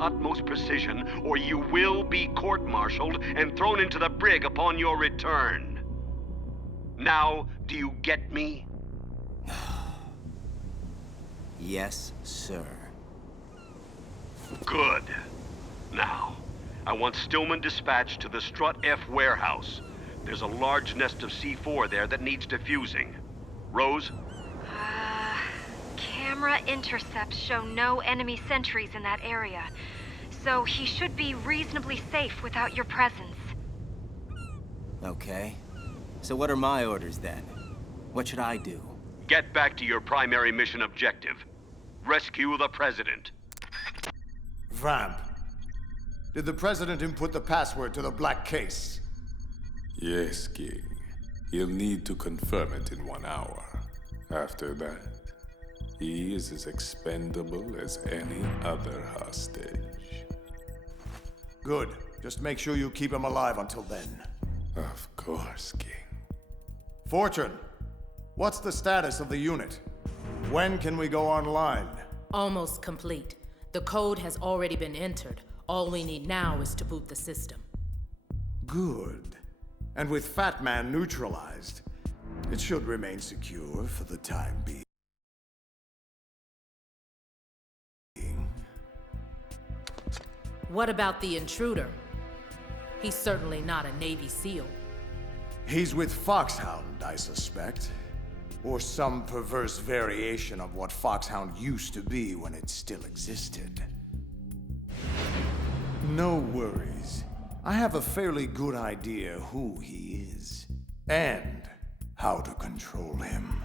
utmost precision, or you will be court-martialed and thrown into the brig upon your return. Now, do you get me? Yes, sir. Good. Now, I want Stillman dispatched to the Strut F warehouse. There's a large nest of C4 there that needs defusing. Rose? Camera intercepts show no enemy sentries in that area, so he should be reasonably safe without your presence. Okay. So what are my orders then? What should I do? Get back to your primary mission objective. Rescue the President. Vamp, did the President input the password to the black case? Yes, King. He'll need to confirm it in 1 hour. After that, he is as expendable as any other hostage. Good. Just make sure you keep him alive until then. Of course, King. Fortune, what's the status of the unit? When can we go online? Almost complete. The code has already been entered. All we need now is to boot the system. Good. And with Fat Man neutralized, it should remain secure for the time being. What about the intruder? He's certainly not a Navy SEAL. He's with Foxhound, I suspect. Or some perverse variation of what Foxhound used to be when it still existed. No worries. I have a fairly good idea who he is. And how to control him.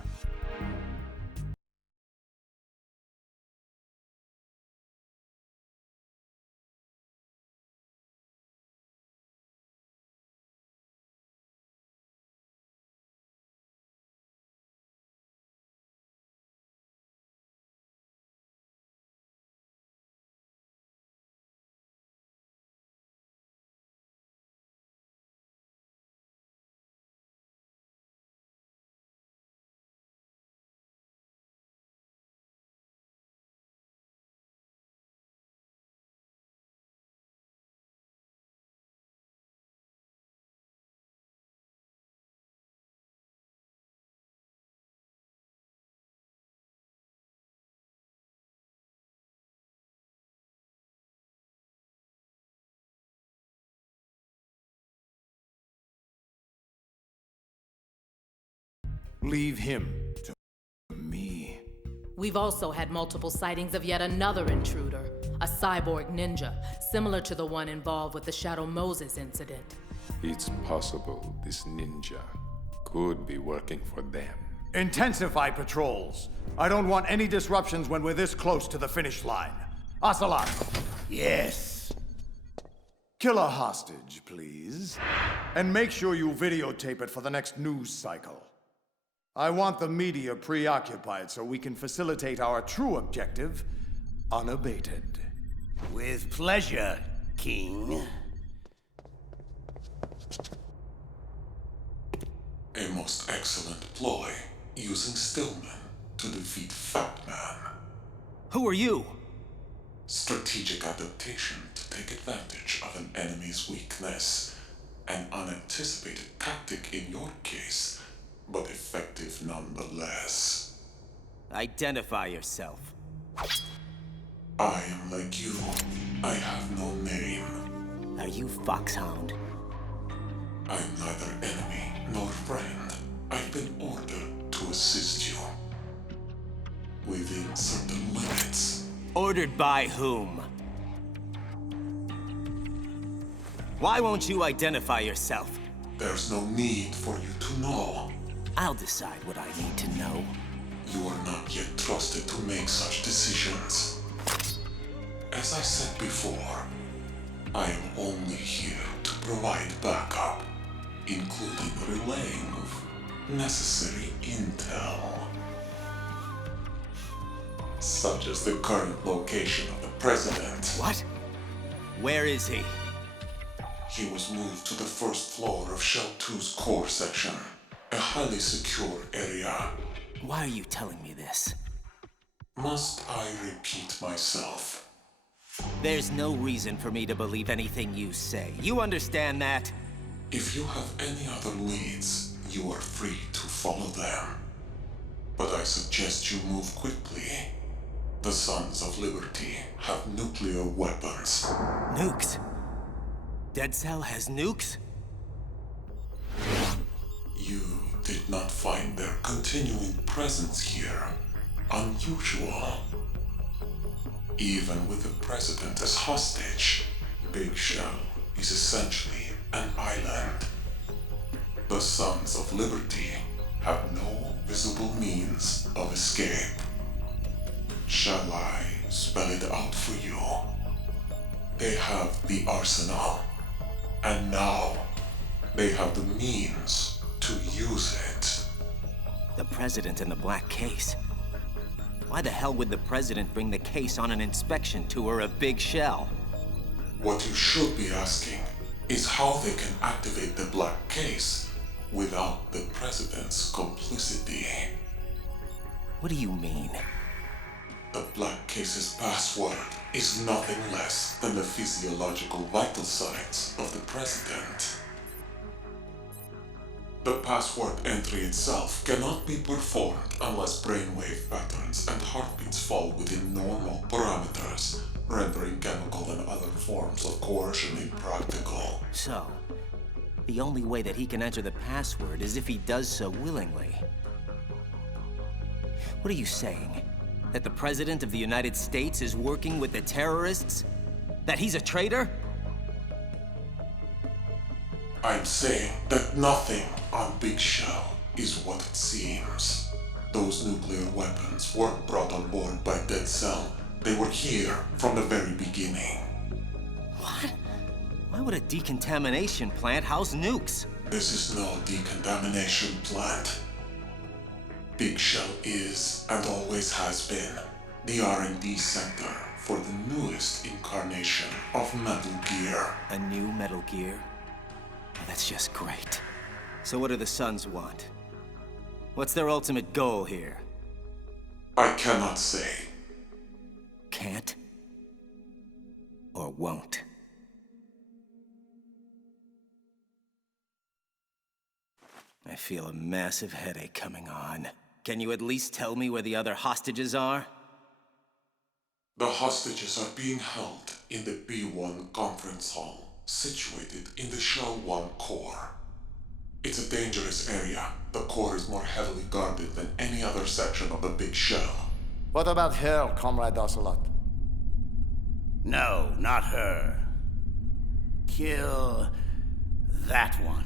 Leave him to me. We've also had multiple sightings of yet another intruder, a cyborg ninja, similar to the one involved with the Shadow Moses incident. It's possible this ninja could be working for them. Intensify patrols. I don't want any disruptions when we're this close to the finish line. Ocelot. Yes. Kill a hostage, please. And make sure you videotape it for the next news cycle. I want the media preoccupied so we can facilitate our true objective unabated. With pleasure, King. A most excellent ploy, using Stillman to defeat Fat Man. Who are you? Strategic adaptation to take advantage of an enemy's weakness. An unanticipated tactic in your case, but effective nonetheless. Identify yourself. I am like you. I have no name. Are you Foxhound? I'm neither enemy nor friend. I've been ordered to assist you. Within certain limits. Ordered by whom? Why won't you identify yourself? There's no need for you to know. I'll decide what I need to know. You are not yet trusted to make such decisions. As I said before, I am only here to provide backup, including relaying of necessary intel. Such as the current location of the President. What? Where is he? He was moved to the first floor of Shell 2's core section. A highly secure area. Why are you telling me this? Must I repeat myself? There's no reason for me to believe anything you say. You understand that? If you have any other leads, you are free to follow them. But I suggest you move quickly. The Sons of Liberty have nuclear weapons. Nukes? Dead Cell has nukes? You did not find their continuing presence here unusual. Even with the President as hostage, Big Shell is essentially an island. The Sons of Liberty have no visible means of escape. Shall I spell it out for you? They have the arsenal, and now they have the means to use it. The President in the black case. Why the hell would the President bring the case on an inspection tour of Big Shell? What you should be asking is how they can activate the black case without the President's complicity. What do you mean? The black case's password is nothing less than the physiological vital signs of the President. The password entry itself cannot be performed unless brainwave patterns and heartbeats fall within normal parameters, rendering chemical and other forms of coercion impractical. So, the only way that he can enter the password is if he does so willingly. What are you saying? That the President of the United States is working with the terrorists? That he's a traitor? I'm saying that nothing on Big Shell is what it seems. Those nuclear weapons weren't brought on board by Dead Cell. They were here from the very beginning. What? Why would a decontamination plant house nukes? This is no decontamination plant. Big Shell is, and always has been, the R&D center for the newest incarnation of Metal Gear. A new Metal Gear? Oh, that's just great. So what do the Sons want? What's their ultimate goal here? I cannot say. Can't? Or won't? I feel a massive headache coming on. Can you at least tell me where the other hostages are? The hostages are being held in the B1 conference hall, situated in the Shell 1 core. It's a dangerous area. The core is more heavily guarded than any other section of the Big Shell. What about her, Comrade Ocelot? No, not her. Kill that one.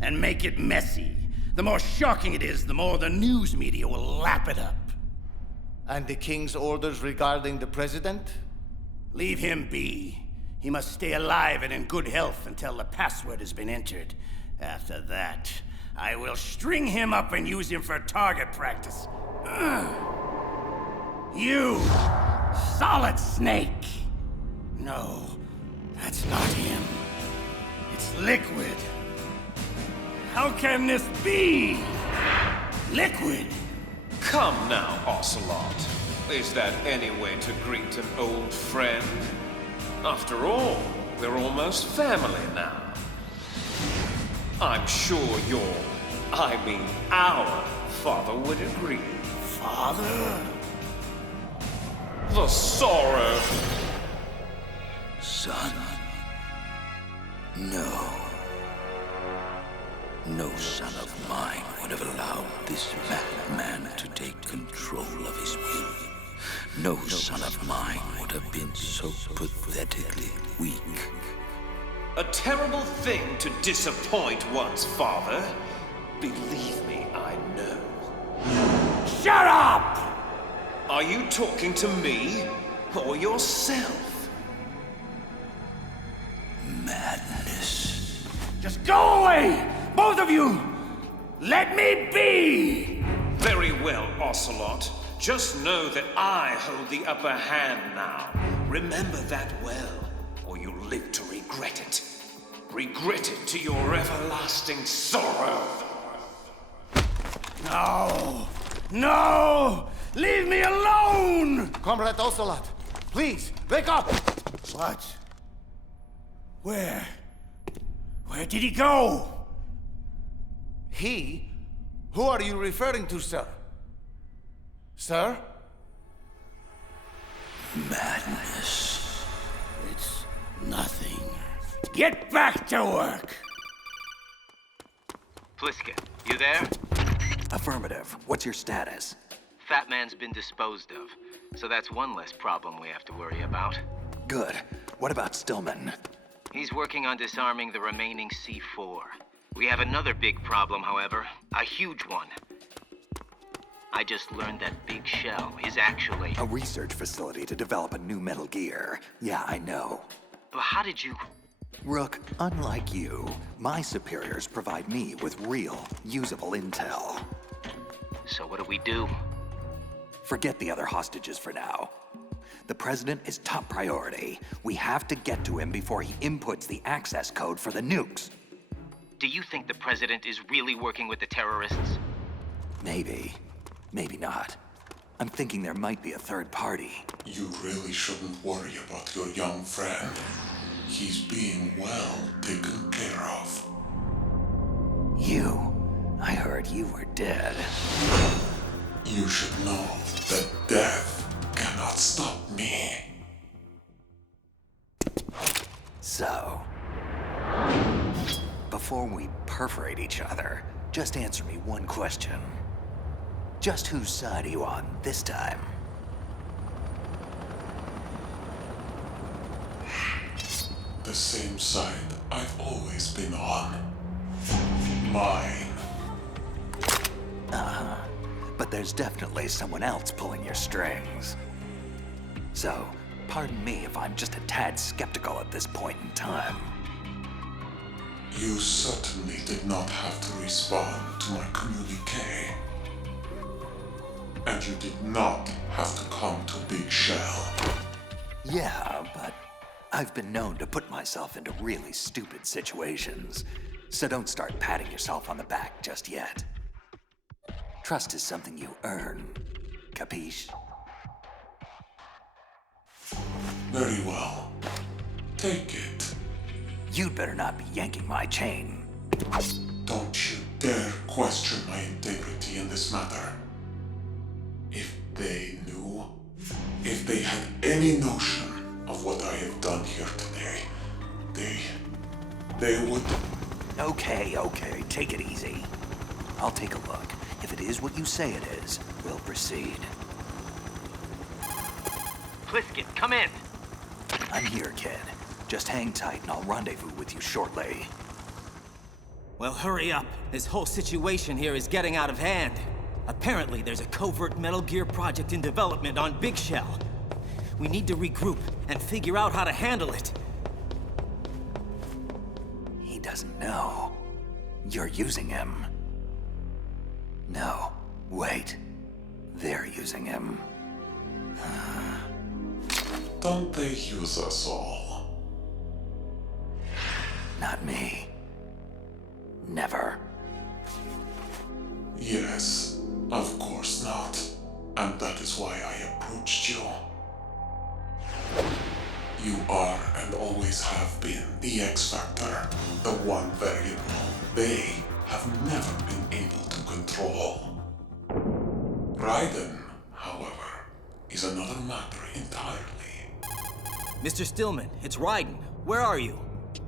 And make it messy. The more shocking it is, the more the news media will lap it up. And the King's orders regarding the President? Leave him be. He must stay alive and in good health until the password has been entered. After that, I will string him up and use him for target practice. You, Solid Snake! No, that's not him. It's Liquid. How can this be? Liquid! Come now, Ocelot. Is that any way to greet an old friend? After all, we're almost family now. I'm sure our father would agree. Father? The sorrow. Son. No. No son of mine would have allowed this madman to take control of his will. No son of mine would have been so pathetically weak. A terrible thing to disappoint one's father. Believe me, I know. Shut up! Are you talking to me or yourself? Madness. Just go away! Both of you! Let me be! Very well, Ocelot. Just know that I hold the upper hand now. Remember that well, or you'll live to regret it. Regret it to your everlasting sorrow. No! No! Leave me alone! Comrade Ocelot, Please, wake up! What? Where? Where did he go? He? Who are you referring to, sir? Sir? Madness. It's nothing. Get back to work! Pliskin, you there? Affirmative. What's your status? Fat Man's been disposed of, so that's one less problem we have to worry about. Good. What about Stillman? He's working on disarming the remaining C4. We have another big problem, however. A huge one. I just learned that Big Shell is actually... A research facility to develop a new Metal Gear. Yeah, I know. But how did you... Rook, unlike you, my superiors provide me with real, usable intel. So what do we do? Forget the other hostages for now. The President is top priority. We have to get to him before he inputs the access code for the nukes. Do you think the President is really working with the terrorists? Maybe. Maybe not. I'm thinking there might be a third party. You really shouldn't worry about your young friend. He's being well taken care of. I heard you were dead. You should know that death cannot stop me. So, before we perforate each other, just answer me one question. Just whose side are you on this time? The same side I've always been on. Mine. But there's definitely someone else pulling your strings. So, pardon me if I'm just a tad skeptical at this point in time. You certainly did not have to respond to my communique. And you did not have to come to Big Shell. Yeah, but I've been known to put myself into really stupid situations. So don't start patting yourself on the back just yet. Trust is something you earn. Capiche? Very well. Take it. You'd better not be yanking my chain. Don't you dare question my integrity in this matter. If they knew, if they had any notion of what I have done here today, they would... Okay, take it easy. I'll take a look. If it is what you say it is, we'll proceed. Pliskin, come in! I'm here, kid. Just hang tight and I'll rendezvous with you shortly. Well, hurry up. This whole situation here is getting out of hand. Apparently, there's a covert Metal Gear project in development on Big Shell. We need to regroup and figure out how to handle it. He doesn't know. You're using him. No, wait. They're using him. Don't they use us all? Not me. Never. Yes, of course not. And that is why I approached you. You are and always have been the X-Factor, the one variable they have never been able to control. Raiden, however, is another matter entirely. Mr. Stillman, it's Raiden. Where are you?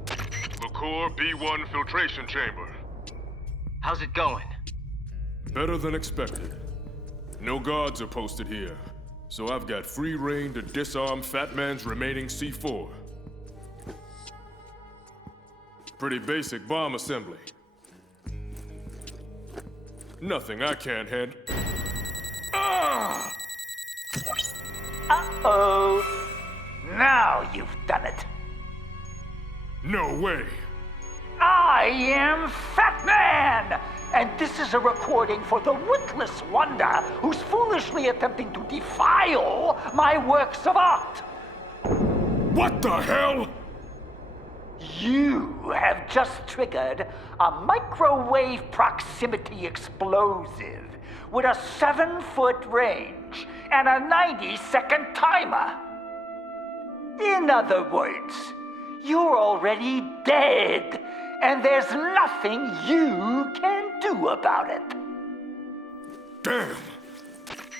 The core B1 filtration chamber. How's it going? Better than expected. No guards are posted here, so I've got free reign to disarm Fat Man's remaining C4. Pretty basic bomb assembly. Nothing I can't handle. Ah! Uh-oh. Now you've done it. No way! I am Fat Man! And this is a recording for the witless wonder who's foolishly attempting to defile my works of art. What the hell? You have just triggered a microwave proximity explosive with a 7-foot range and a 90-second timer. In other words, you're already dead, and there's nothing you can do about it. Damn!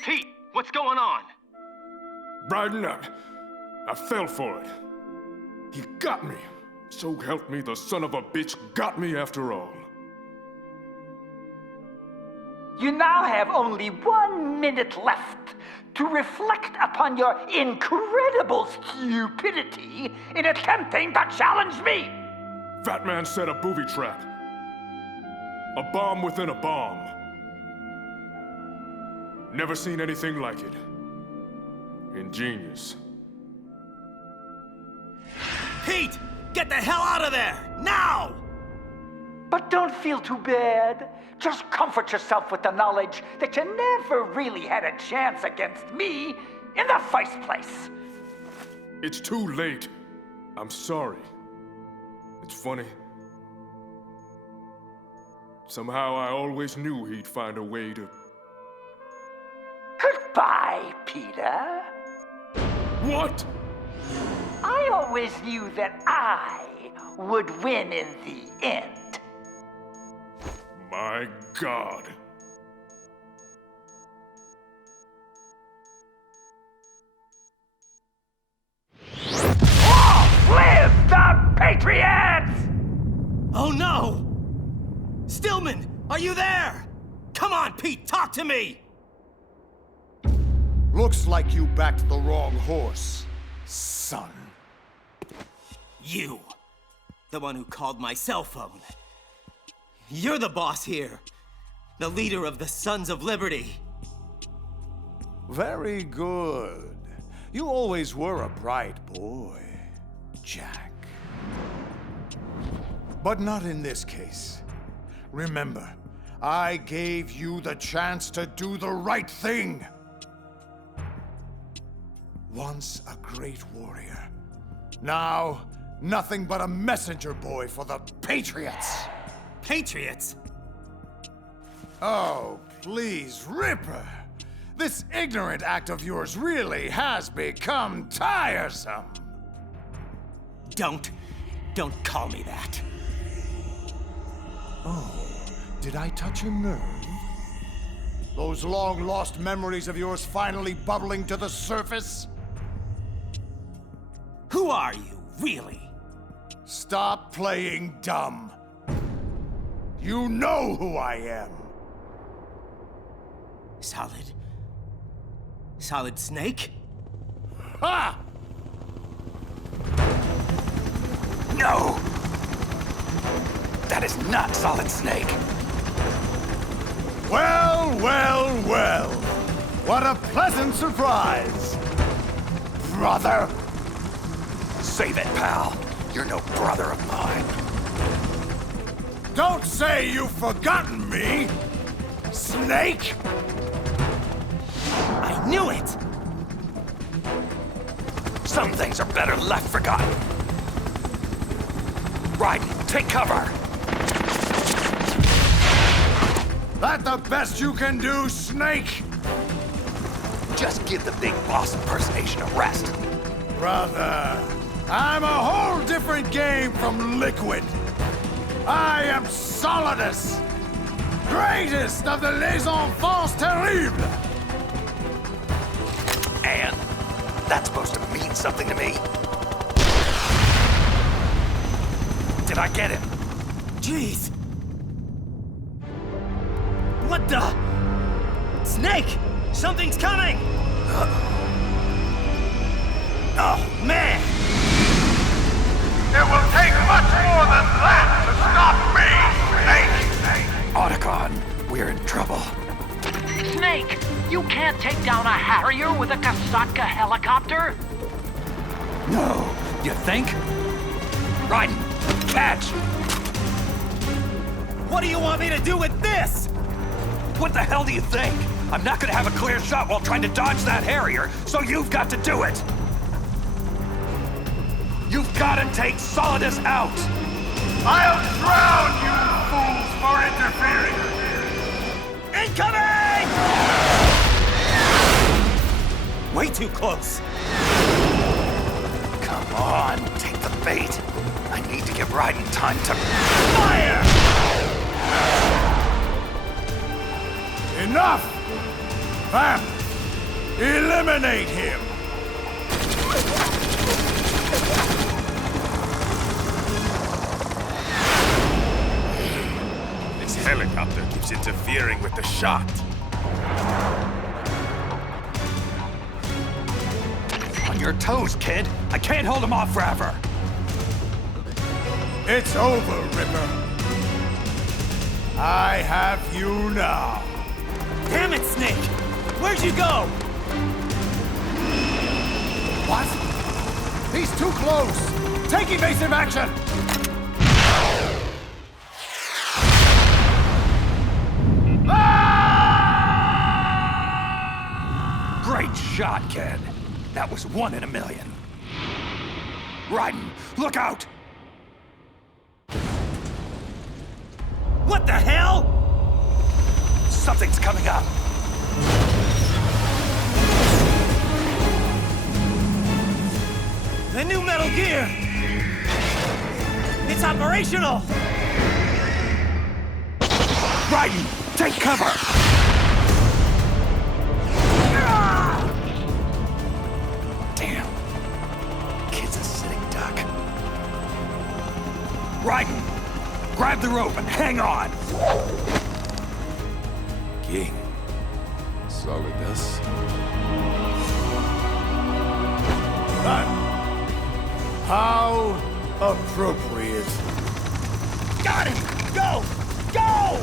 Pete, what's going on? Raiden, I fell for it. He got me. So help me, the son of a bitch got me after all. You now have only 1 minute left to reflect upon your incredible stupidity in attempting to challenge me. Fat Man set a booby trap. A bomb within a bomb. Never seen anything like it. Ingenious. Pete! Get the hell out of there! Now! But don't feel too bad. Just comfort yourself with the knowledge that you never really had a chance against me in the first place. It's too late. I'm sorry. It's funny. Somehow I always knew he'd find a way to... Goodbye, Peter. What? I always knew that I would win in the end. My God. Long live the Patriots! Oh no! Stillman, are you there? Come on, Pete, talk to me! Looks like you backed the wrong horse, son. You. The one who called my cell phone. You're the boss here. The leader of the Sons of Liberty. Very good. You always were a bright boy, Jack. But not in this case. Remember, I gave you the chance to do the right thing. Once a great warrior. Now, nothing but a messenger boy for the Patriots. Patriots? Oh, please, Ripper. This ignorant act of yours really has become tiresome. Don't call me that. Oh, did I touch a nerve? Those long-lost memories of yours finally bubbling to the surface? Who are you, really? Stop playing dumb. You know who I am. Solid Snake? Ha! No! That is not Solid Snake. Well, well, well. What a pleasant surprise. Brother. Save it, pal. You're no brother of mine. Don't say you've forgotten me, Snake! I knew it! Some things are better left forgotten. Raiden, take cover! That the best you can do, Snake? Just give the big boss impersonation a rest. Brother, I'm a whole different game from Liquid. I am Solidus, greatest of the Les Enfants Terribles. And that's supposed to mean something to me. Did I get him? Jeez. What the? Snake! Something's coming! Oh, man! It will take much more than that to stop me, Snake! Otacon, we're in trouble. Snake, you can't take down a Harrier with a Kasatka helicopter? No, you think? Raiden, catch! What do you want me to do with this? What the hell do you think? I'm not gonna have a clear shot while trying to dodge that Harrier, so you've got to do it! You've got to take Solidus out! I'll drown you fools for interfering! Incoming! Way too close. on, take the bait. I need to give Raiden time to fire! Enough! Vamp! Eliminate him! This helicopter keeps interfering with the shot. On your toes, kid. I can't hold him off forever. It's over, Ripper. I have you now. Damn it, Snake! Where'd you go? What? He's too close! Take evasive action! Great shot, kid. That was 1 in a million. Raiden, look out! What the hell? Something's coming up. The new Metal Gear! It's operational! Raiden, take cover! Damn. Kid's a sitting duck. Raiden, grab the rope and hang on! King. Solidus. How appropriate. Got him! Go! Go!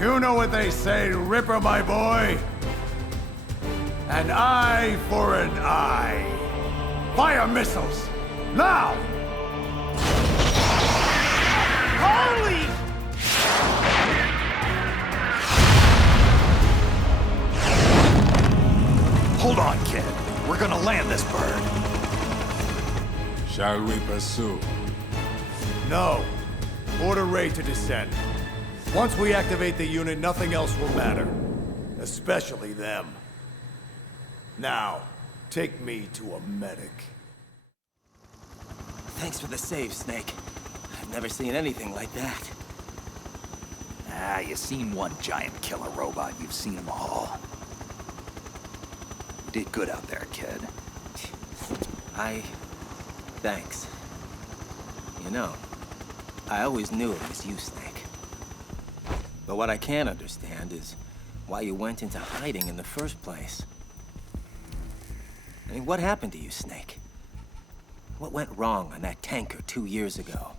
You know what they say, Ripper, my boy? An eye for an eye. Fire missiles! Now! Holy! Hold on, kid. We're gonna land this bird. Shall we pursue? No. Order Ray to descend. Once we activate the unit, nothing else will matter. Especially them. Now, take me to a medic. Thanks for the save, Snake. I've never seen anything like that. Ah, you seen one giant killer robot, you've seen them all. You did good out there, kid. Thanks. You know, I always knew it was you, Snake. But what I can't understand is why you went into hiding in the first place. I mean, what happened to you, Snake? What went wrong on that tanker 2 years ago?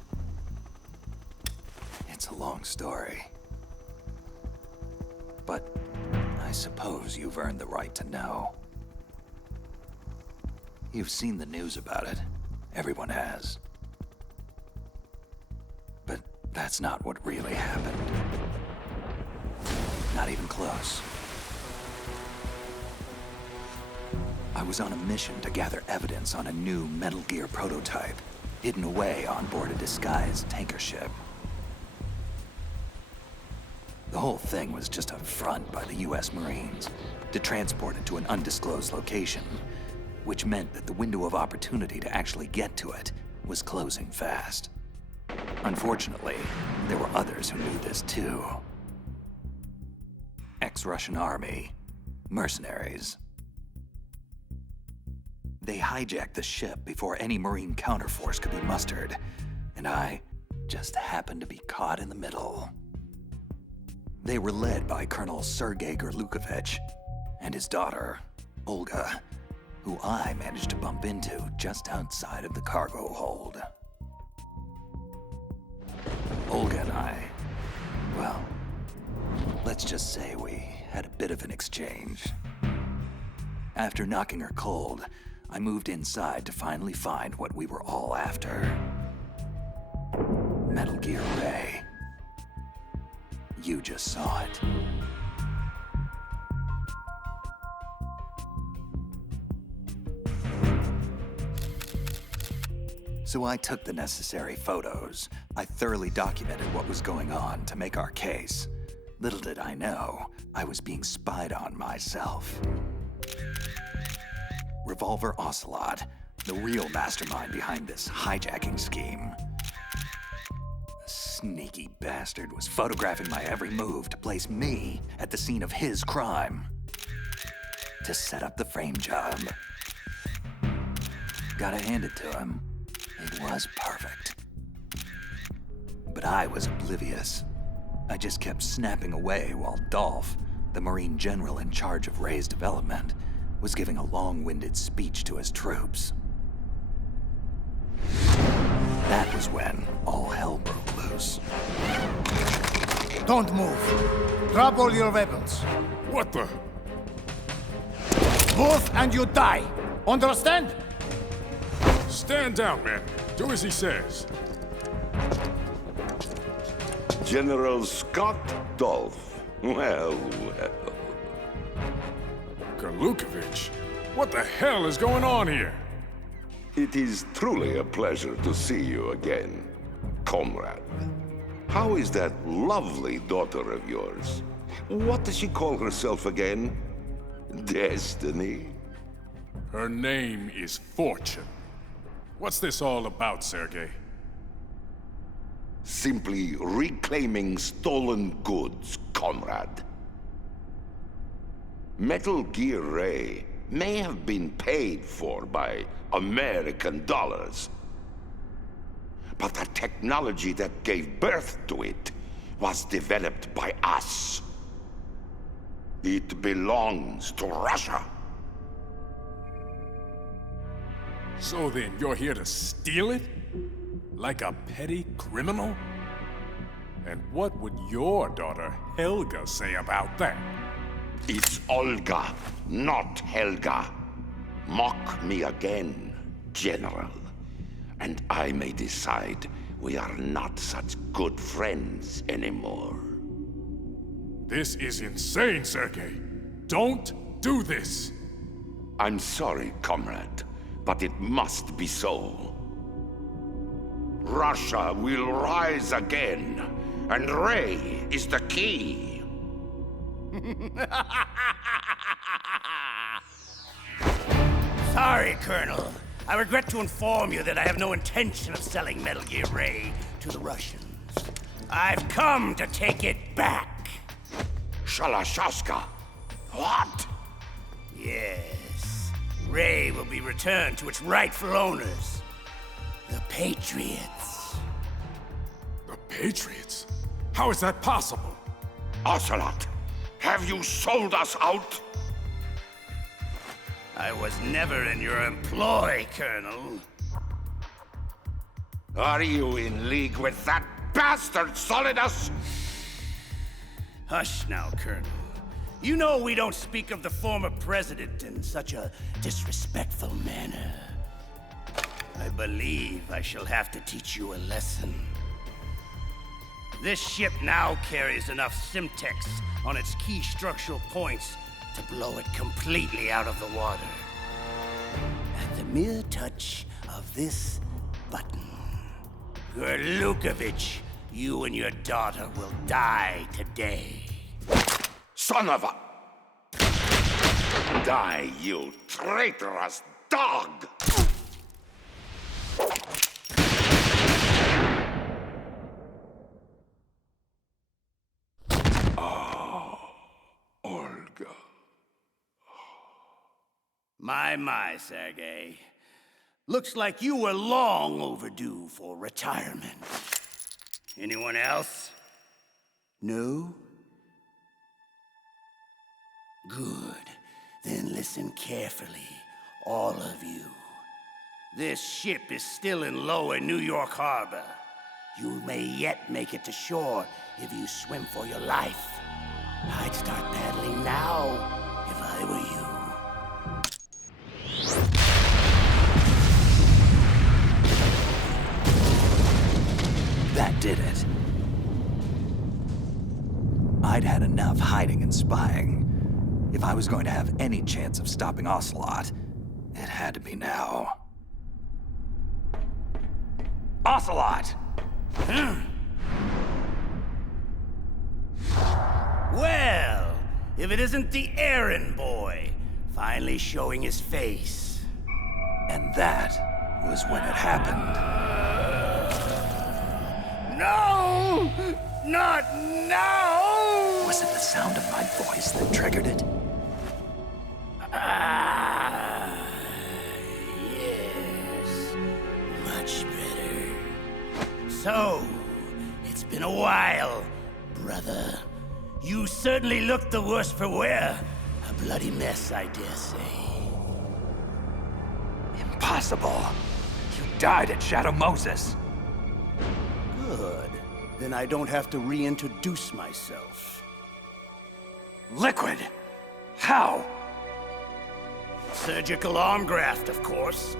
It's a long story. But I suppose you've earned the right to know. You've seen the news about it. Everyone has. But that's not what really happened. Not even close. I was on a mission to gather evidence on a new Metal Gear prototype, hidden away on board a disguised tanker ship. The whole thing was just a front by the US Marines to transport it to an undisclosed location, which meant that the window of opportunity to actually get to it was closing fast. Unfortunately, there were others who knew this too. Ex-Russian army, mercenaries. They hijacked the ship before any Marine counterforce could be mustered, and I just happened to be caught in the middle. They were led by Colonel Sergei Gorlukovich and his daughter, Olga, who I managed to bump into just outside of the cargo hold. Olga and I, well, let's just say we had a bit of an exchange. After knocking her cold, I moved inside to finally find what we were all after. Metal Gear Ray. You just saw it. So I took the necessary photos. I thoroughly documented what was going on to make our case. Little did I know, I was being spied on myself. Revolver Ocelot, The real mastermind behind this hijacking scheme. The sneaky bastard was photographing my every move to place me at the scene of his crime. To set up the frame job. Gotta hand it to him. It was perfect. But I was oblivious. I just kept snapping away while Dolph, the Marine general in charge of Ray's development, was giving a long-winded speech to his troops. That was when all hell broke loose. Don't move. Drop all your weapons. What the? Move and you die. Understand? Stand down, man. Do as he says. General Scott Dolph. Well, well. Karlukovich? What the hell is going on here? It is truly a pleasure to see you again, comrade. How is that lovely daughter of yours? What does she call herself again? Destiny? Her name is Fortune. What's this all about, Sergei? Simply reclaiming stolen goods, comrade. Metal Gear Ray may have been paid for by American dollars, but the technology that gave birth to it was developed by us. It belongs to Russia. So then, you're here to steal it? Like a petty criminal? And what would your daughter, Helga, say about that? It's Olga, not Helga. Mock me again, General, and I may decide we are not such good friends anymore. This is insane, Sergei. Don't do this. I'm sorry, comrade, but it must be so. Russia will rise again, and Ray is the key. Sorry, Colonel. I regret to inform you that I have no intention of selling Metal Gear Ray to the Russians. I've come to take it back. Shalashashka? What? Yes. Ray will be returned to its rightful owners. The Patriots. The Patriots? How is that possible? Ocelot, have you sold us out? I was never in your employ, Colonel. Are you in league with that bastard Solidus? Hush now, Colonel. You know we don't speak of the former president in such a disrespectful manner. I believe I shall have to teach you a lesson. This ship now carries enough Simtex on its key structural points to blow it completely out of the water. At the mere touch of this button, Karlukovich, you and your daughter will die today. Son of a... Die, you traitorous dog! Olga. My, Sergei. Looks like you were long overdue for retirement. Anyone else? No? Good. Then listen carefully, all of you. This ship is still in lower New York Harbor. You may yet make it to shore if you swim for your life. I'd start paddling now if I were you. That did it. I'd had enough hiding and spying. If I was going to have any chance of stopping Ocelot, it had to be now. Ocelot! Well, if it isn't the errand boy, finally showing his face. And that was when it happened. No! Not now! Was it the sound of my voice that triggered it? Yes. Much better. So, it's been a while, brother. You certainly look the worse for wear. A bloody mess, I dare say. Impossible. You died at Shadow Moses. Good. Then I don't have to reintroduce myself. Liquid! How? Surgical arm graft, of course.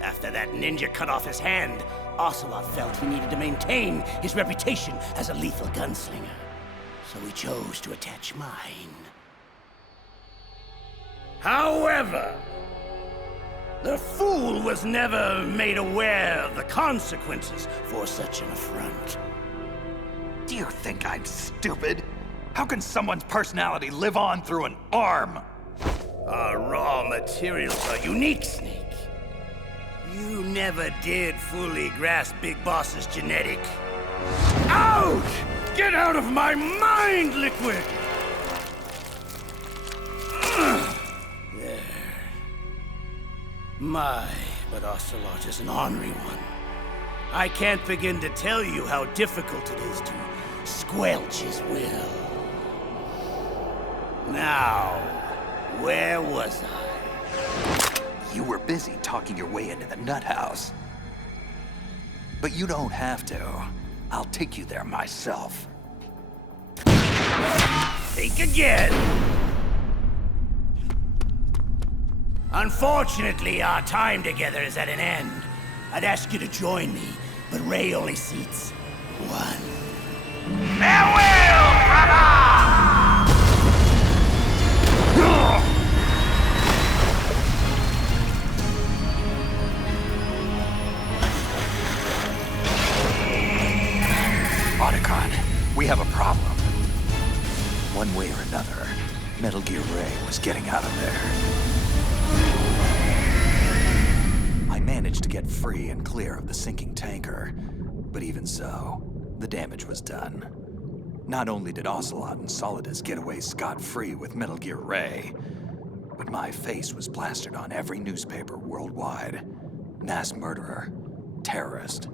After that ninja cut off his hand, Ocelot felt he needed to maintain his reputation as a lethal gunslinger. So he chose to attach mine. However, the fool was never made aware of the consequences for such an affront. Do you think I'm stupid? How can someone's personality live on through an arm? Our raw materials are unique, Snake. You never did fully grasp Big Boss's genetic. Out! Get out of my mind, Liquid! There. My, but Ocelot is an ornery one. I can't begin to tell you how difficult it is to squelch his will. Now, where was I? You were busy talking your way into the nut house. But you don't have to. I'll take you there myself. Think again! Unfortunately, our time together is at an end. I'd ask you to join me, but Ray only seats one. Farewell, brother! Otacon, we have a problem. One way or another, Metal Gear Ray was getting out of there. I managed to get free and clear of the sinking tanker, but even so, the damage was done. Not only did Ocelot and Solidus get away scot-free with Metal Gear Ray, but my face was plastered on every newspaper worldwide. Mass murderer, terrorist,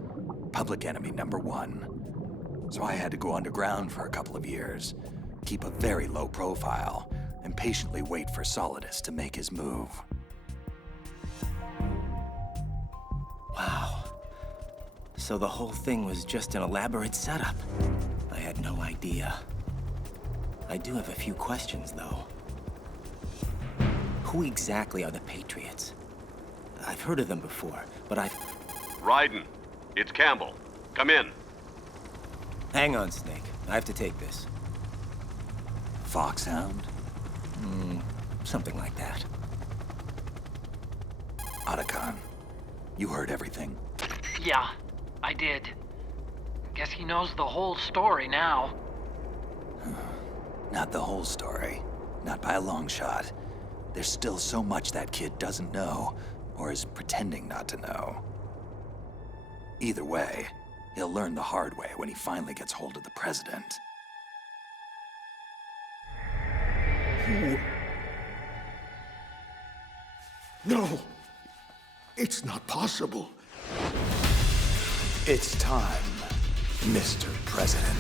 public enemy #1. So I had to go underground for a couple of years, keep a very low profile, and patiently wait for Solidus to make his move. Wow. So the whole thing was just an elaborate setup. I had no idea. I do have a few questions, though. Who exactly are the Patriots? I've heard of them before, but Raiden, it's Campbell. Come in. Hang on, Snake. I have to take this. Foxhound? Something like that. Otacon, you heard everything? Yeah, I did. Guess he knows the whole story now. Not the whole story. Not by a long shot. There's still so much that kid doesn't know, or is pretending not to know. Either way, he'll learn the hard way when he finally gets hold of the president. No! It's not possible. It's time, Mr. President.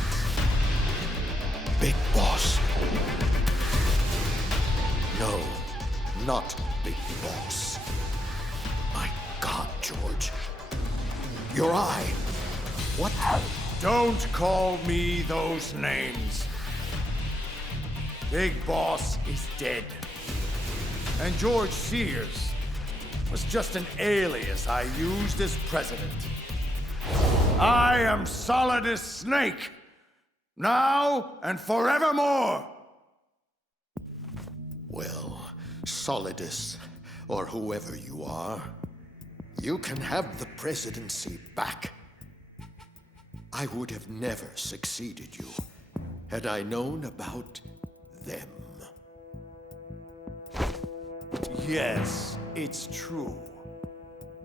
Big Boss. No, not Big Boss. My God, George. Your eye. What? Don't call me those names. Big Boss is dead. And George Sears was just an alias I used as president. I am Solidus Snake, now and forevermore. Well, Solidus, or whoever you are, you can have the presidency back. I would have never succeeded you had I known about them. Yes, it's true.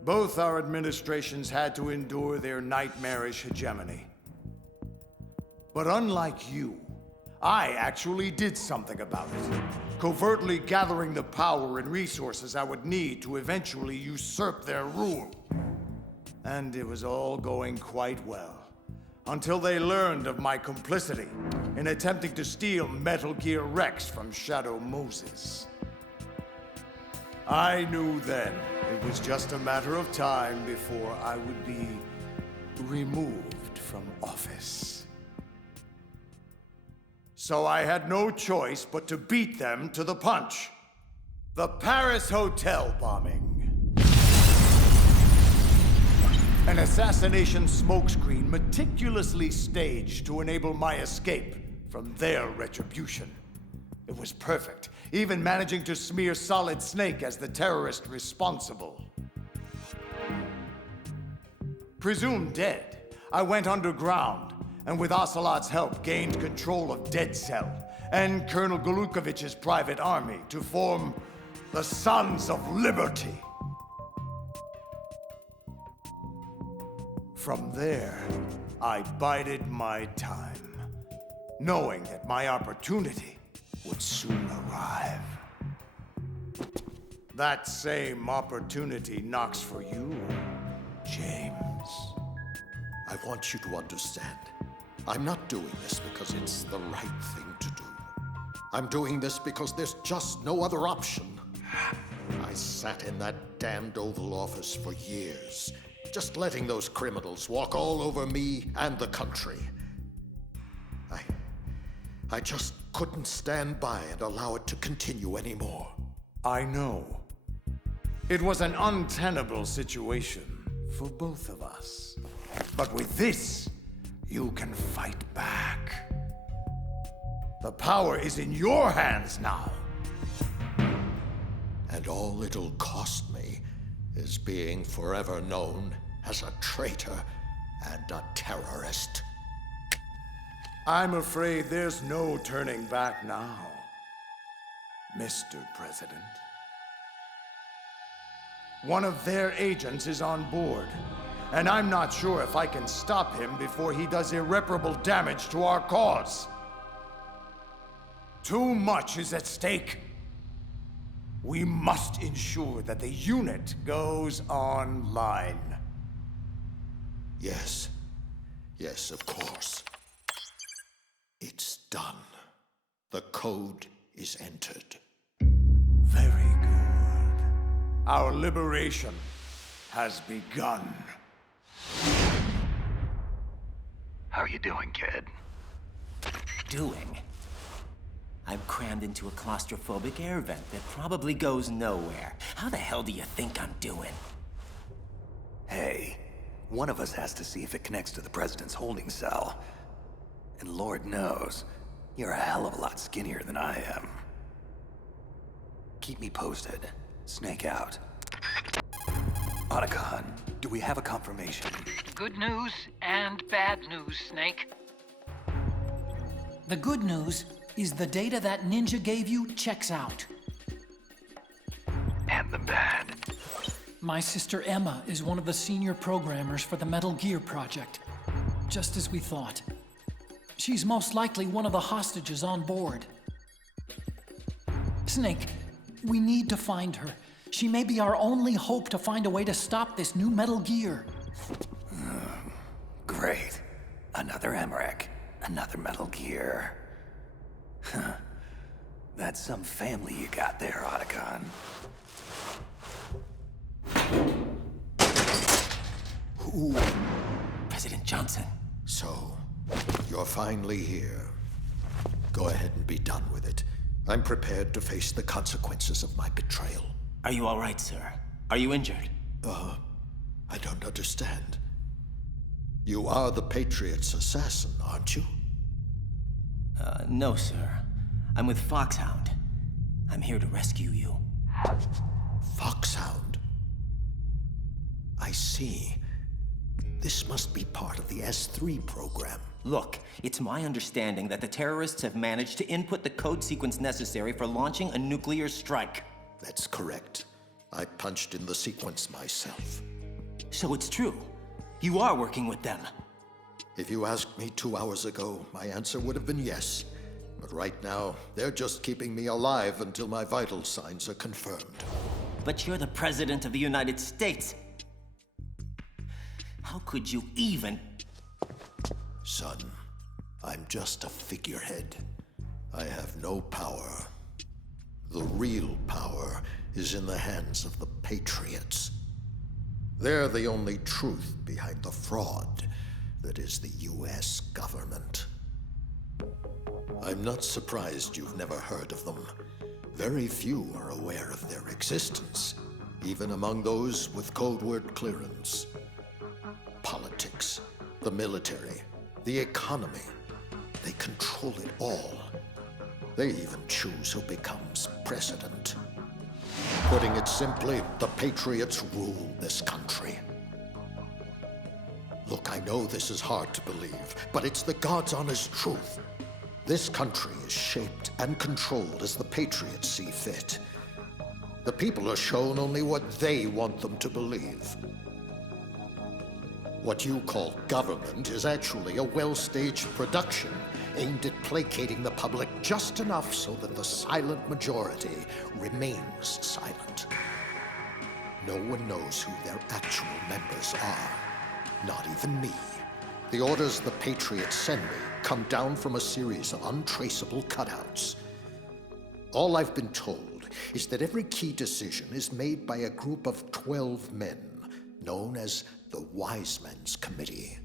Both our administrations had to endure their nightmarish hegemony. But unlike you, I actually did something about it, covertly gathering the power and resources I would need to eventually usurp their rule. And it was all going quite well, until they learned of my complicity in attempting to steal Metal Gear Rex from Shadow Moses. I knew then it was just a matter of time before I would be removed from office. So I had no choice but to beat them to the punch. The Paris Hotel bombing. An assassination smokescreen meticulously staged to enable my escape from their retribution. It was perfect, even managing to smear Solid Snake as the terrorist responsible. Presumed dead, I went underground, and with Ocelot's help gained control of Dead Cell and Colonel Golukovich's private army to form the Sons of Liberty. From there, I bided my time, knowing that my opportunity would soon arrive. That same opportunity knocks for you, James. I want you to understand. I'm not doing this because it's the right thing to do. I'm doing this because there's just no other option. I sat in that damned Oval Office for years, just letting those criminals walk all over me and the country. I just couldn't stand by and allow it to continue anymore. I know. It was an untenable situation for both of us. But with this, you can fight back. The power is in your hands now. And all it'll cost me is being forever known as a traitor and a terrorist. I'm afraid there's no turning back now, Mr. President. One of their agents is on board, and I'm not sure if I can stop him before he does irreparable damage to our cause. Too much is at stake. We must ensure that the unit goes online. Yes. Yes, of course. It's done. The code is entered. Very good. Our liberation has begun. How you doing, kid? Doing? I'm crammed into a claustrophobic air vent that probably goes nowhere. How the hell do you think I'm doing? Hey, one of us has to see if it connects to the president's holding cell. And Lord knows, you're a hell of a lot skinnier than I am. Keep me posted. Snake out. Otacon, do we have a confirmation? Good news and bad news, Snake. The good news is the data that Ninja gave you checks out. And the bad. My sister Emma is one of the senior programmers for the Metal Gear project. Just as we thought. She's most likely one of the hostages on board. Snake, we need to find her. She may be our only hope to find a way to stop this new Metal Gear. Great. Another Emmerich. Another Metal Gear. Huh. That's some family you got there, Otacon. Who? President Johnson. So, you're finally here. Go ahead and be done with it. I'm prepared to face the consequences of my betrayal. Are you all right, sir? Are you injured? I don't understand. You are the Patriot's assassin, aren't you? No, sir. I'm with Foxhound. I'm here to rescue you. Foxhound? I see. This must be part of the S3 program. Look, it's my understanding that the terrorists have managed to input the code sequence necessary for launching a nuclear strike. That's correct. I punched in the sequence myself. So it's true. You are working with them. If you asked me 2 hours ago, my answer would have been yes. But right now, they're just keeping me alive until my vital signs are confirmed. But you're the President of the United States. How could you even... Son, I'm just a figurehead. I have no power. The real power is in the hands of the Patriots. They're the only truth behind the fraud that is the US government. I'm not surprised you've never heard of them. Very few are aware of their existence, even among those with code word clearance. Politics, the military, the economy, they control it all. They even choose who becomes president. Putting it simply, the Patriots rule this country. Look, I know this is hard to believe, but it's the God's honest truth. This country is shaped and controlled as the Patriots see fit. The people are shown only what they want them to believe. What you call government is actually a well-staged production aimed at placating the public just enough so that the silent majority remains silent. No one knows who their actual members are. Not even me. The orders the Patriots send me come down from a series of untraceable cutouts. All I've been told is that every key decision is made by a group of 12 men, known as the Wise Men's Committee.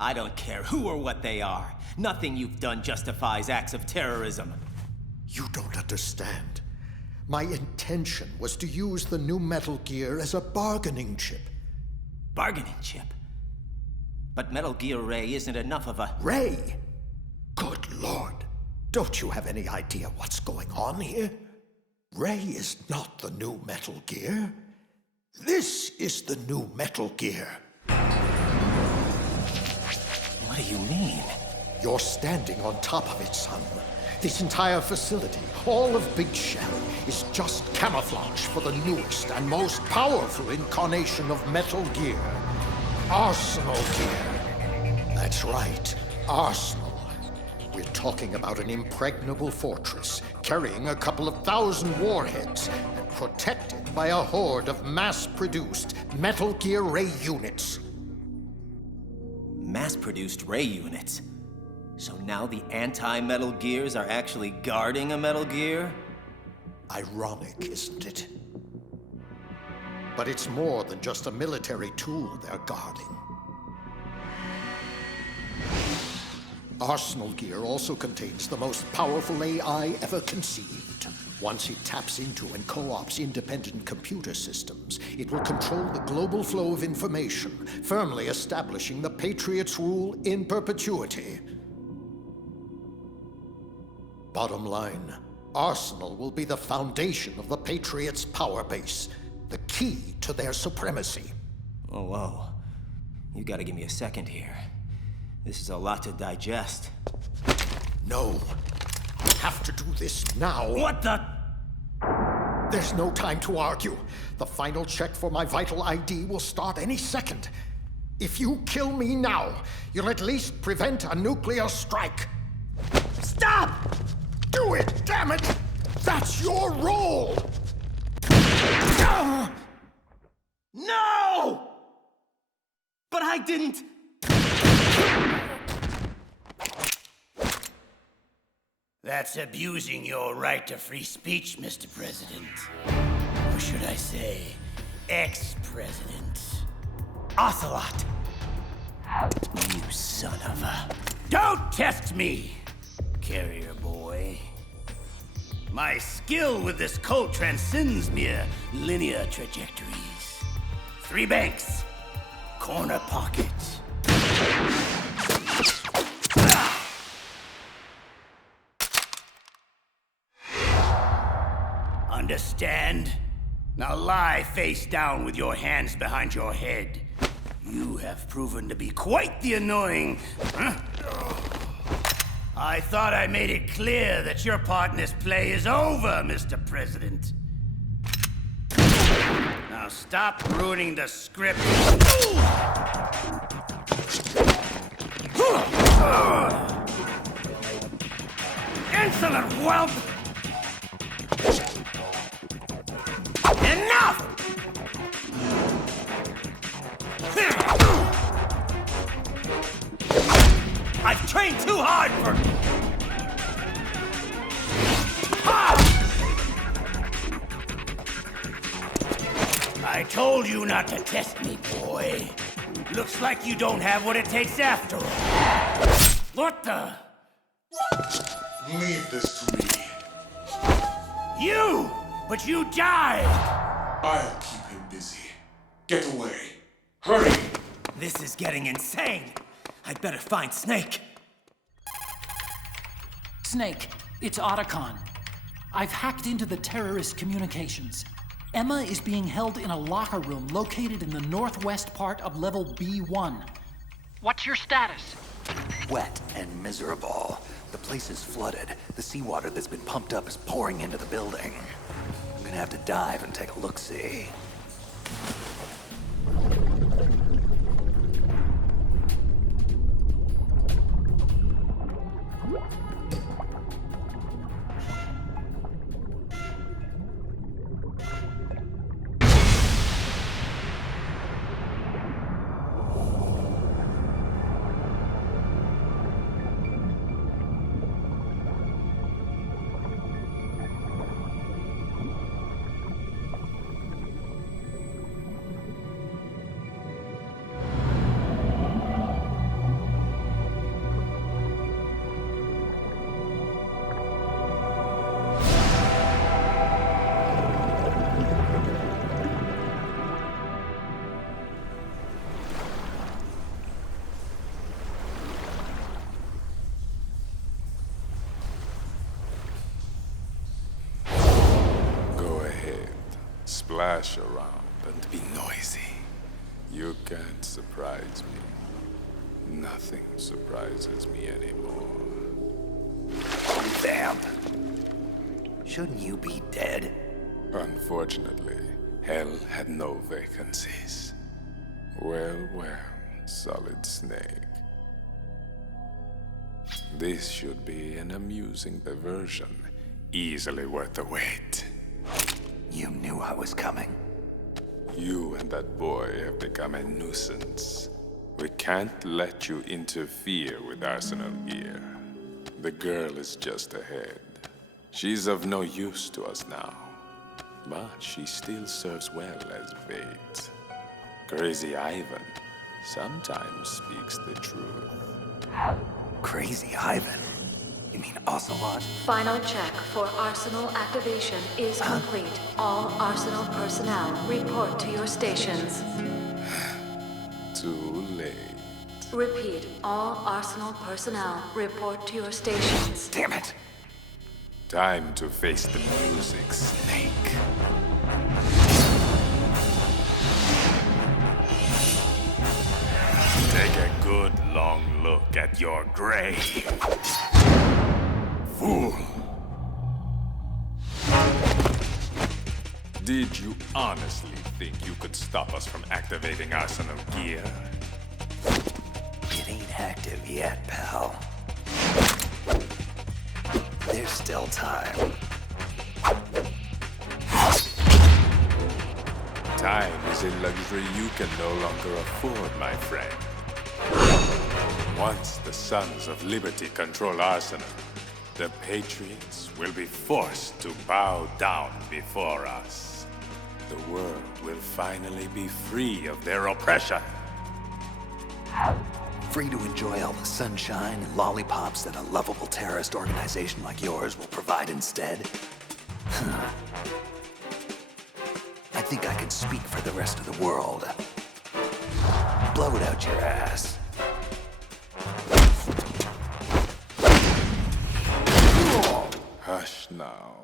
I don't care who or what they are. Nothing you've done justifies acts of terrorism. You don't understand. My intention was to use the new Metal Gear as a bargaining chip. Bargaining chip? But Metal Gear Ray isn't enough of a... Ray? Good Lord. Don't you have any idea what's going on here? Ray is not the new Metal Gear. This is the new Metal Gear. What do you mean? You're standing on top of it, son. This entire facility, all of Big Shell, is just camouflage for the newest and most powerful incarnation of Metal Gear. Arsenal Gear. That's right, Arsenal. We're talking about an impregnable fortress, carrying a couple of thousand warheads, and protected by a horde of mass-produced Metal Gear Ray units. Mass-produced Ray units? So now the anti-Metal Gears are actually guarding a Metal Gear? Ironic, isn't it? But it's more than just a military tool they're guarding. Arsenal Gear also contains the most powerful AI ever conceived. Once it taps into and co-ops independent computer systems, it will control the global flow of information, firmly establishing the Patriots' rule in perpetuity. Bottom line, Arsenal will be the foundation of the Patriots' power base, the key to their supremacy. Oh, whoa. You gotta give me a second here. This is a lot to digest. No. I have to do this now. What the? There's no time to argue. The final check for my vital ID will start any second. If you kill me now, you'll at least prevent a nuclear strike. Stop! Do it, damn it! That's your role! No! But I didn't... That's abusing your right to free speech, Mr. President. Or should I say, ex-president. Ocelot! You son of a... Don't test me, carrier boy. My skill with this code transcends mere linear trajectories. 3 banks, corner pocket. Understand? Now lie face down with your hands behind your head. You have proven to be quite the annoying... I thought I made it clear that your part in this play is over, Mr. President. Now stop ruining the script. Insolent whelp! Enough! I've trained too hard for... I told you not to test me, boy. Looks like you don't have what it takes after all. What the? Leave this to me. You! But you died! I'll keep him busy. Get away. Hurry! This is getting insane. I'd better find Snake. Snake, it's Otacon. I've hacked into the terrorist communications. Emma is being held in a locker room located in the northwest part of level B1. What's your status? Wet and miserable. The place is flooded. The seawater that's been pumped up is pouring into the building. I'm gonna have to dive and take a look-see. Splash around and be noisy. You can't surprise me. Nothing surprises me anymore. Vamp. Shouldn't you be dead? Unfortunately, Hell had no vacancies. Well, Solid Snake. This should be an amusing diversion, easily worth the wait. You knew I was coming. You and that boy have become a nuisance. We can't let you interfere with Arsenal gear. The girl is just ahead. She's of no use to us now, but she still serves well as bait. Crazy Ivan sometimes speaks the truth. Crazy Ivan? You mean Ocelot? Final check for Arsenal activation is complete. All Arsenal personnel report to your stations. Too late. Repeat, all Arsenal personnel report to your stations. Damn it! Time to face the music, Snake. Take a good long look at your grave. Fool! Did you honestly think you could stop us from activating Arsenal gear? It ain't active yet, pal. There's still time. Time is a luxury you can no longer afford, my friend. Once the Sons of Liberty control Arsenal, the Patriots will be forced to bow down before us. The world will finally be free of their oppression. Free to enjoy all the sunshine and lollipops that a lovable terrorist organization like yours will provide instead? I think I can speak for the rest of the world. Blow it out your ass. Hush now.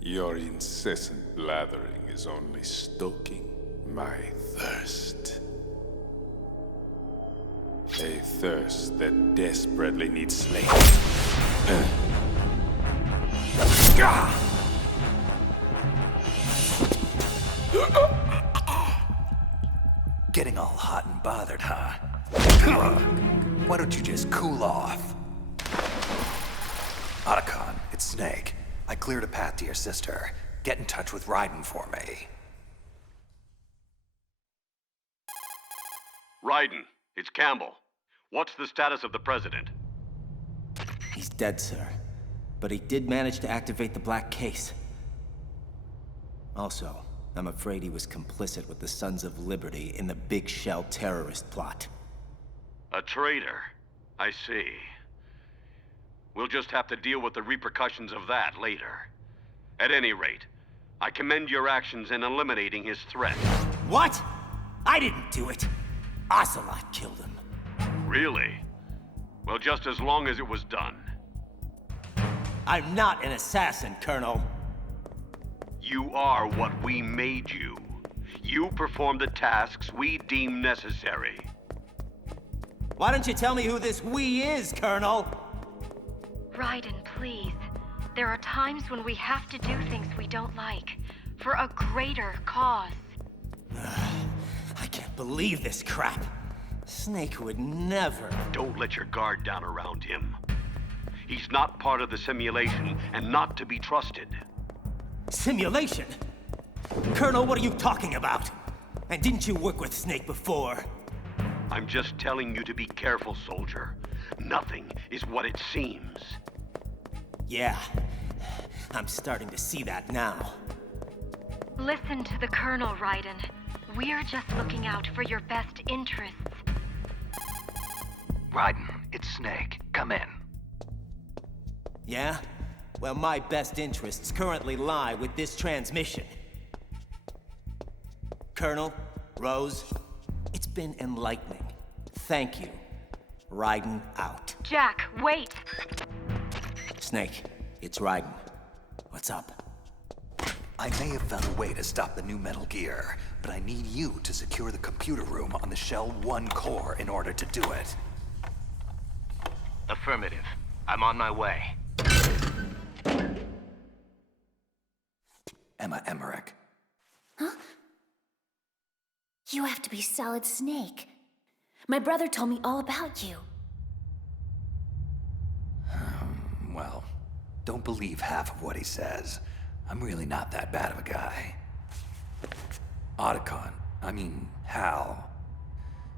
Your incessant blathering is only stoking my thirst. A thirst that desperately needs slaked. Getting all hot and bothered, huh? Why don't you just cool off? Otacon, it's Snake. I cleared a path to your sister. Get in touch with Raiden for me. Raiden, it's Campbell. What's the status of the President? He's dead, sir. But he did manage to activate the Black Case. Also, I'm afraid he was complicit with the Sons of Liberty in the Big Shell terrorist plot. A traitor? I see. We'll just have to deal with the repercussions of that later. At any rate, I commend your actions in eliminating his threat. What? I didn't do it. Ocelot killed him. Really? Well, just as long as it was done. I'm not an assassin, Colonel. You are what we made you. You perform the tasks we deem necessary. Why don't you tell me who this we is, Colonel? Raiden, please. There are times when we have to do things we don't like. For a greater cause. I can't believe this crap. Snake would never. Don't let your guard down around him. He's not part of the simulation and not to be trusted. Simulation? Colonel, what are you talking about? And didn't you work with Snake before? I'm just telling you to be careful, soldier. Nothing is what it seems. Yeah, I'm starting to see that now. Listen to the Colonel, Raiden. We're just looking out for your best interests. Raiden, it's Snake. Come in. Yeah? Well, my best interests currently lie with this transmission. Colonel, Rose, it's been enlightening. Thank you. Raiden out. Jack, wait! Snake, it's Raiden. What's up? I may have found a way to stop the new Metal Gear, but I need you to secure the computer room on the Shell 1 core in order to do it. Affirmative. I'm on my way. Emma Emmerich. Huh? You have to be Solid Snake. My brother told me all about you. Well, don't believe half of what he says. I'm really not that bad of a guy. Hal,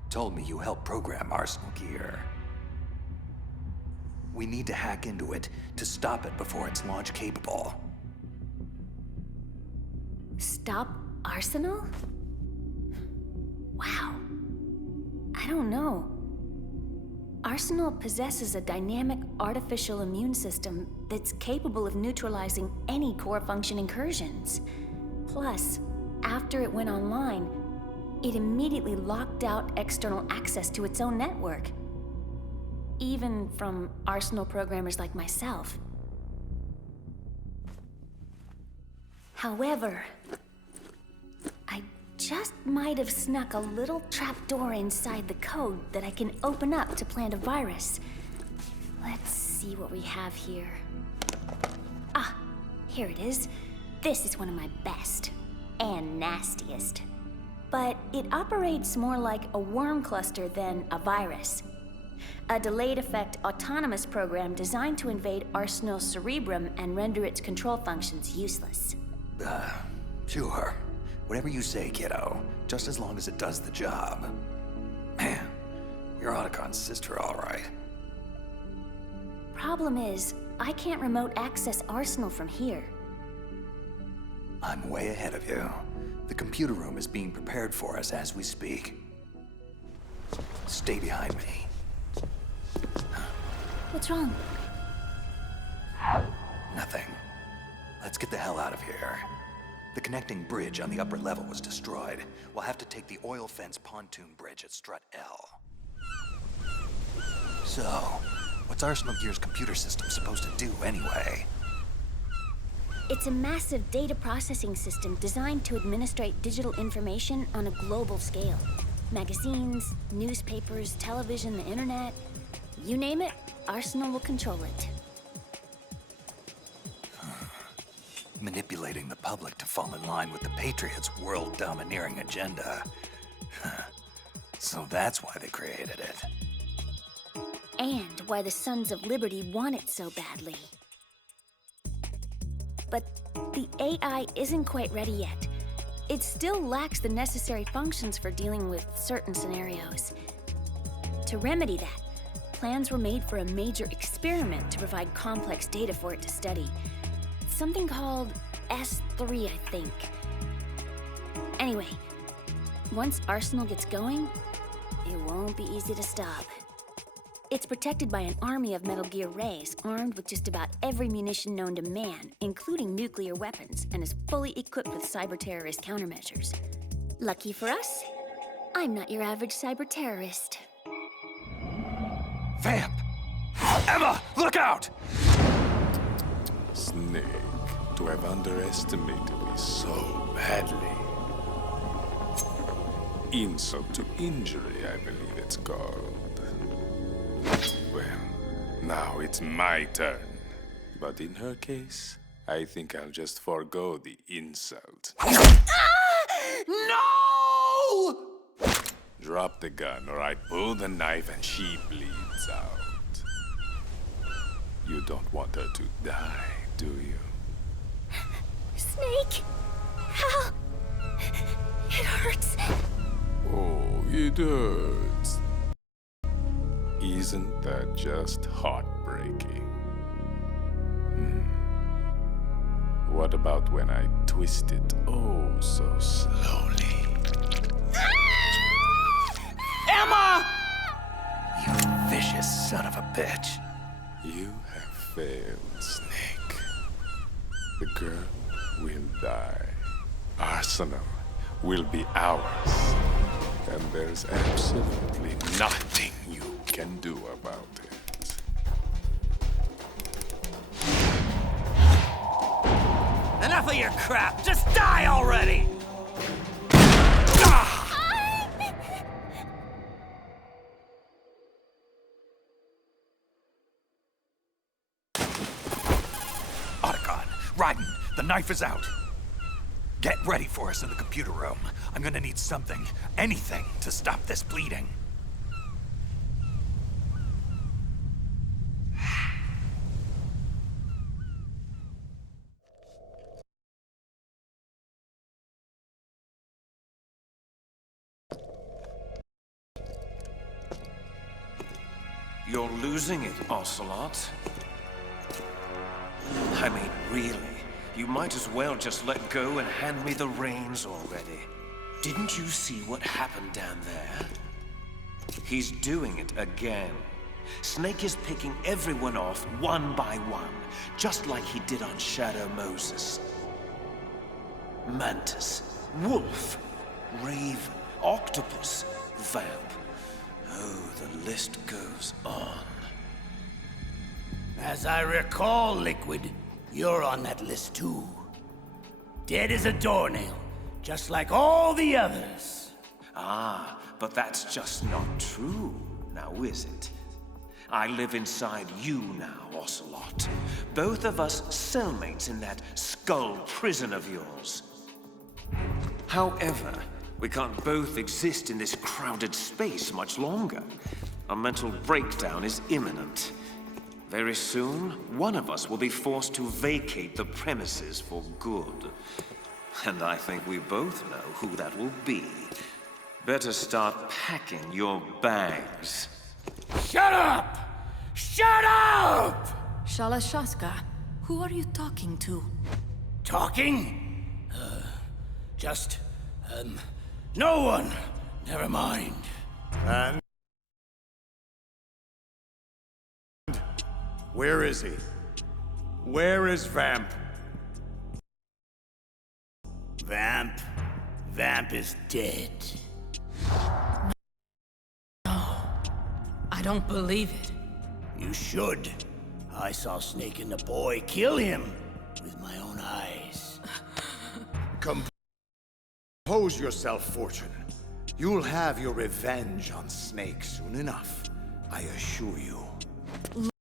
told me you helped program Arsenal Gear. We need to hack into it to stop it before it's launch capable. Stop Arsenal? Wow. I don't know. Arsenal possesses a dynamic artificial immune system that's capable of neutralizing any core function incursions. Plus, after it went online, it immediately locked out external access to its own network. Even from Arsenal programmers like myself. However, I just might have snuck a little trapdoor inside the code that I can open up to plant a virus. Let's see what we have here. Ah, here it is. This is one of my best. And nastiest. But it operates more like a worm cluster than a virus. A delayed effect autonomous program designed to invade Arsenal's cerebrum and render its control functions useless. Sure. Whatever you say, kiddo. Just as long as it does the job. Man, you're Otacon's sister, all right. Problem is, I can't remote access Arsenal from here. I'm way ahead of you. The computer room is being prepared for us as we speak. Stay behind me. What's wrong? Nothing. Let's get the hell out of here. The connecting bridge on the upper level was destroyed. We'll have to take the oil fence pontoon bridge at Strut L. So, what's Arsenal Gear's computer system supposed to do anyway? It's a massive data processing system designed to administrate digital information on a global scale. Magazines, newspapers, television, the internet. You name it, Arsenal will control it. Manipulating the public to fall in line with the Patriots' world-domineering agenda. So that's why they created it. And why the Sons of Liberty want it so badly. But the AI isn't quite ready yet. It still lacks the necessary functions for dealing with certain scenarios. To remedy that, plans were made for a major experiment to provide complex data for it to study. Something called S3, I think. Anyway, once Arsenal gets going, it won't be easy to stop. It's protected by an army of Metal Gear Rays, armed with just about every munition known to man, including nuclear weapons, and is fully equipped with cyber-terrorist countermeasures. Lucky for us, I'm not your average cyber-terrorist. Vamp! Emma, look out! Snake, to have underestimated me so badly. Insult to injury, I believe it's called. Well, now it's my turn. But in her case, I think I'll just forego the insult. No! Drop the gun, or I pull the knife and she bleeds out. You don't want her to die, do you? Snake! How? It hurts. Oh, it hurts. Isn't that just heartbreaking? What about when I twist it oh so slowly? Emma! You vicious son of a bitch. You have failed, Snake. The girl will die. Arsenal will be ours. And there's absolutely nothing you can do about it. Enough of your crap! Just die already! Otacon, Raiden, the knife is out. Get ready for us in the computer room. I'm gonna need something, anything, to stop this bleeding. You're losing it, Ocelot. I mean, really, you might as well just let go and hand me the reins already. Didn't you see what happened down there? He's doing it again. Snake is picking everyone off one by one, just like he did on Shadow Moses. Mantis, Wolf, Raven, Octopus, Vamp. Oh, the list goes on. As I recall, Liquid, you're on that list too. Dead as a doornail, just like all the others. Ah, but that's just not true, now is it? I live inside you now, Ocelot. Both of us cellmates in that skull prison of yours. However, we can't both exist in this crowded space much longer. A mental breakdown is imminent. Very soon, one of us will be forced to vacate the premises for good. And I think we both know who that will be. Better start packing your bags. Shut up! Shut up! Shalashaska, who are you talking to? Talking? No one. Never mind. And where is he? Where is Vamp? Vamp? Vamp is dead. I don't believe it. You should. I saw Snake and the boy kill him with my own eyes. Compose yourself, Fortune. You'll have your revenge on Snake soon enough, I assure you.